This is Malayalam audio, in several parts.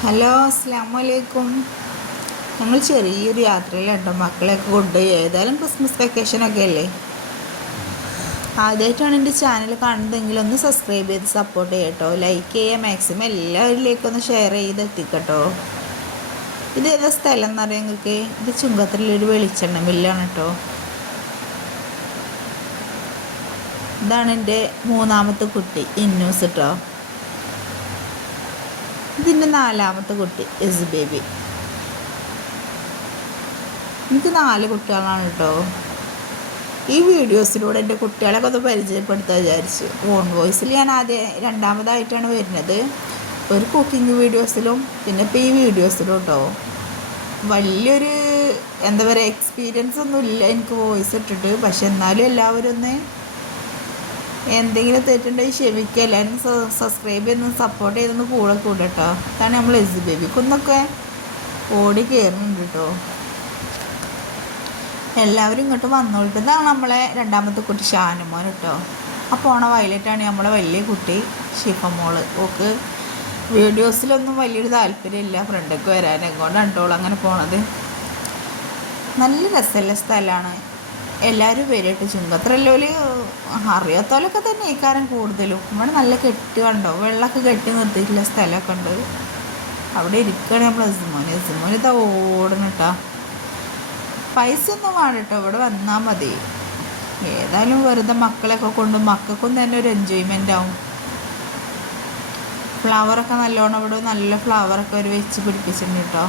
ഹലോ, അസ്സലാമു അലൈക്കും. ഞങ്ങൾ ചെറിയൊരു യാത്രയിലുണ്ടോ മക്കളെയൊക്കെ കൊണ്ട്. ഏതായാലും ക്രിസ്മസ് വെക്കേഷനൊക്കെ അല്ലേ. ആദ്യമായിട്ടാണ് എൻ്റെ ചാനൽ കാണുന്നതെങ്കിൽ ഒന്ന് സബ്സ്ക്രൈബ് ചെയ്ത് സപ്പോർട്ട് ചെയ്യട്ടോ. ലൈക്ക് ചെയ്യുക, മാക്സിമം എല്ലാവരിലേക്കൊന്ന് ഷെയർ ചെയ്ത് എത്തിക്കട്ടോ. ഇത് ഏതാ സ്ഥലം എന്നറിയാം നിങ്ങൾക്ക്? ഇത് ചുങ്കത്തിലൊരു വെളിച്ചെണ്ണ മില്ലാണ് കേട്ടോ. ഇതാണ് എൻ്റെ മൂന്നാമത്തെ കുട്ടി ഇന്നൂസ് കേട്ടോ. ഇതിൻ്റെ നാലാമത്തെ കുട്ടി എസ് ബേബി. എനിക്ക് 4 കുട്ടികളാണ് കേട്ടോ. ഈ വീഡിയോസിലൂടെ എൻ്റെ കുട്ടികളെയൊക്കെ ഒന്ന് പരിചയപ്പെടുത്താൻ വിചാരിച്ചു. ഓൺ വോയിസിൽ ഞാൻ രണ്ടാമതായിട്ടാണ് വരുന്നത്. ഒരു കുക്കിംഗ് വീഡിയോസിലും പിന്നെ ഇപ്പോൾ ഈ വീഡിയോസിലും കേട്ടോ. വലിയൊരു എന്താ പറയുക, എക്സ്പീരിയൻസ് ഒന്നും ഇല്ല എനിക്ക് വോയിസ് ഇട്ടിട്ട്. പക്ഷെ എന്നാലും എല്ലാവരും ഒന്ന് എന്തെങ്കിലും തെറ്റുണ്ടെങ്കിൽ ക്ഷമിക്കുക. എല്ലാവരും സബ്സ്ക്രൈബ് ചെയ്തൊന്ന് സപ്പോർട്ട് ചെയ്തൊന്ന് കൂടെ കേട്ടോ. അതാണ് നമ്മൾ എസ് ബേബിക്കൊന്നൊക്കെ ഓടി കയറുന്നുണ്ട് കേട്ടോ. എല്ലാവരും ഇങ്ങോട്ട് വന്നോളൂ. ഇതാണ് നമ്മളെ രണ്ടാമത്തെ കുട്ടി ഷാനുമോൻ കേട്ടോ. ആ പോണ വയലറ്റാണ് നമ്മളെ വലിയ കുട്ടി ഷിഫമോള്. ഓക്ക് വീഡിയോസിലൊന്നും വലിയൊരു താല്പര്യമില്ല, ഫ്രണ്ടൊക്കെ വരാൻ. എങ്ങോട്ട് കണ്ടോളൂ അങ്ങനെ പോണത്. നല്ല രസമുള്ള സ്ഥലമാണ്. എല്ലാവരും വരട്ടെ. ചുങ്കത്രല്ലോല് അറിയാത്തോലൊക്കെ തന്നെ ഇക്കാരം കൂടുതലും. ഇവിടെ നല്ല കെട്ട് കണ്ടോ, വെള്ളമൊക്കെ കെട്ടി നിർത്തിയിട്ടുള്ള സ്ഥലമൊക്കെ ഉണ്ട്. അവിടെ ഇരിക്കുകയാണ് നമ്മൾ എസ്മോൻ ഇതാ ഓടണം കേട്ടോ. പൈസ ഒന്നും വേണം കേട്ടോ, ഇവിടെ വന്നാൽ മതി. ഏതായാലും വെറുതെ മക്കളെയൊക്കെ കൊണ്ട് മക്കൾക്കൊന്നും തന്നെ ഒരു എൻജോയ്മെൻ്റ് ആവും. ഫ്ലവറൊക്കെ നല്ലോണം ഇവിടെ നല്ല ഫ്ലവറൊക്കെ അവർ വെച്ച് പിടിപ്പിച്ചിട്ടുണ്ട് കേട്ടോ.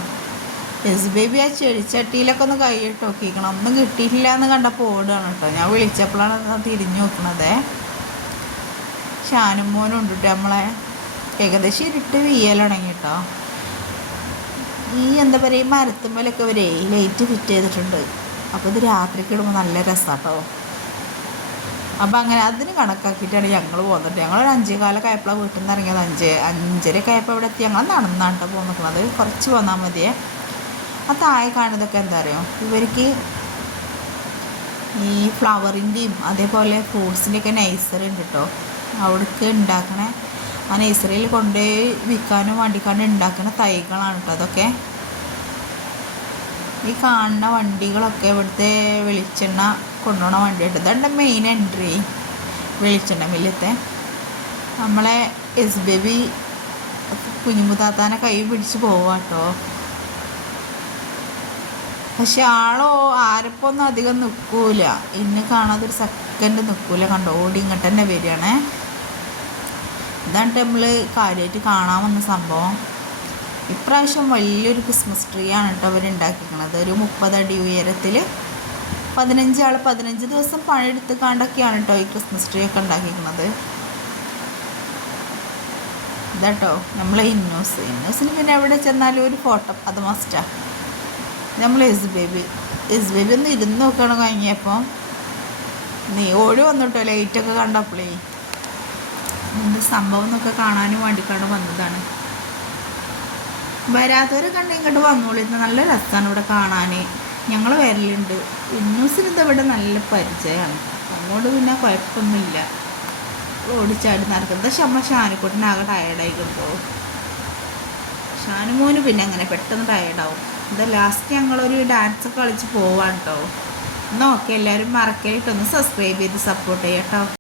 എസ് ബേബി ആ ചെടിച്ചട്ടിയിലൊക്കെ ഒന്ന് കൈയിട്ട് നോക്കിക്കണം. ഒന്നും കിട്ടിയിട്ടില്ല എന്ന് കണ്ടപ്പോൾ ഓടുകയാണ് കേട്ടോ. ഞാൻ വിളിച്ചപ്പോഴാണ് തിരിഞ്ഞു നോക്കണത്. ഷാനുമോനും ഉണ്ട് കേട്ടോ. നമ്മളെ ഏകദേശം ഇരുട്ട് വീയൽ തുടങ്ങി കേട്ടോ. ഈ എന്താ പറയുക, ഈ മരത്തുമ്മലൊക്കെ അവരെ ലൈറ്റ് ഫിറ്റ് ചെയ്തിട്ടുണ്ട്. അപ്പോൾ ഇത് രാത്രിക്ക് ഇടുമ്പോൾ നല്ല രസമാണ് കേട്ടോ. അപ്പോൾ അങ്ങനെ അതിന് കണക്കാക്കിയിട്ടാണ് ഞങ്ങൾ പോകുന്നത്. ഞങ്ങളൊരു 5:15 ആയപ്പോഴാണ് വീട്ടിൽ നിന്ന് ഇറങ്ങിയത്. 5:30 ആയപ്പോൾ ഇവിടെ എത്തി. ഞങ്ങൾ നടന്നാണ് കേട്ടോ പോന്നിരിക്കുന്നത്. കുറച്ച് പോന്നാൽ മതിയേ. ആ താഴെ കാണുന്നതൊക്കെ എന്താ അറിയോ, ഇവർക്ക് ഈ ഫ്ലവറിൻ്റെയും അതേപോലെ ഫ്രൂട്ട്സിൻ്റെയൊക്കെ നഴ്സറി ഉണ്ട് കേട്ടോ. അവിടേക്ക് ഉണ്ടാക്കണേ ആ നഴ്സറിയിൽ കൊണ്ടുപോയി വിൽക്കാനും വേണ്ടിക്കാനും ഉണ്ടാക്കുന്ന തൈകളാണ് കേട്ടോ അതൊക്കെ. ഈ കാണുന്ന വണ്ടികളൊക്കെ ഇവിടുത്തെ വെളിച്ചെണ്ണ കൊണ്ടുപോകണ വണ്ടിയായിട്ട്. ഇതാണ് മെയിൻ എൻട്രി, വെളിച്ചെണ്ണ മില്ലത്തെ. നമ്മളെ എസ് ബേബി കുഞ്ഞുമുത്താത്താനെ കൈ പിടിച്ച് പോവാം കേട്ടോ. പക്ഷെ ആരപ്പോൾ ഒന്നും അധികം നിൽക്കൂല. ഇന്ന് കാണാതൊരു സെക്കൻഡ് നിൽക്കൂല. കണ്ടോ, ഓടി ഇങ്ങോട്ട് തന്നെ വരികയാണേ. ഇതാണ് നമ്മൾ കാര്യമായിട്ട് കാണാൻ വന്ന സംഭവം. ഇപ്രാവശ്യം വലിയൊരു ക്രിസ്മസ് ട്രീ ആണ് കേട്ടോ അവരുണ്ടാക്കിയിരിക്കുന്നത്. ഒരു 30 അടി ഉയരത്തിൽ 15 ആൾ 15 ദിവസം പണിയെടുത്ത് കണ്ടൊക്കെയാണ് കേട്ടോ ഈ ക്രിസ്മസ് ട്രീ ഒക്കെ ഉണ്ടാക്കിയിരിക്കുന്നത്. ഇതാട്ടോ നമ്മളെ ഇന്നൂസിന് പിന്നെ എവിടെ ചെന്നാലും ഒരു ഫോട്ടോ അത് മസ്റ്റാണ്. നമ്മൾ എസ് ബേബി ഒന്ന് ഇരുന്ന് നോക്കണം. കഴിഞ്ഞപ്പോൾ നീ ഓടി വന്നിട്ടോ ലൈറ്റൊക്കെ കണ്ടപ്പോഴേ. എന്ത് സംഭവം എന്നൊക്കെ കാണാനും വേണ്ടിക്കാണ് വന്നതാണ്. വരാത്തവരെ കണ്ട് ഇങ്ങോട്ട് വന്നോളിരുന്ന നല്ല രസമാണ് ഇവിടെ കാണാൻ. ഞങ്ങൾ വരലുണ്ട്. ഇന്നൂസിന് ഇവിടെ നല്ല പരിചയമാണ്. അങ്ങോട്ട് പിന്നെ കുഴപ്പമൊന്നുമില്ല. ഓടിച്ചാടി നടക്കുന്നത്. പക്ഷെ നമ്മളെ ഷാനുക്കുട്ടിനാകെ ടയേർഡായിക്കൊണ്ടോ. ഷാനുമോന് പിന്നെ അങ്ങനെ പെട്ടെന്ന് ടയേർഡാവും. ഇത് ലാസ്റ്റ് ഞങ്ങളൊരു ഡാൻസ് കളിച്ച് പോവാണ് കേട്ടോ. എന്നാൽ ഓക്കെ, എല്ലാവരും മറക്കായിട്ടൊന്ന് സബ്സ്ക്രൈബ് ചെയ്ത് സപ്പോർട്ട് ചെയ്യാം കേട്ടോ.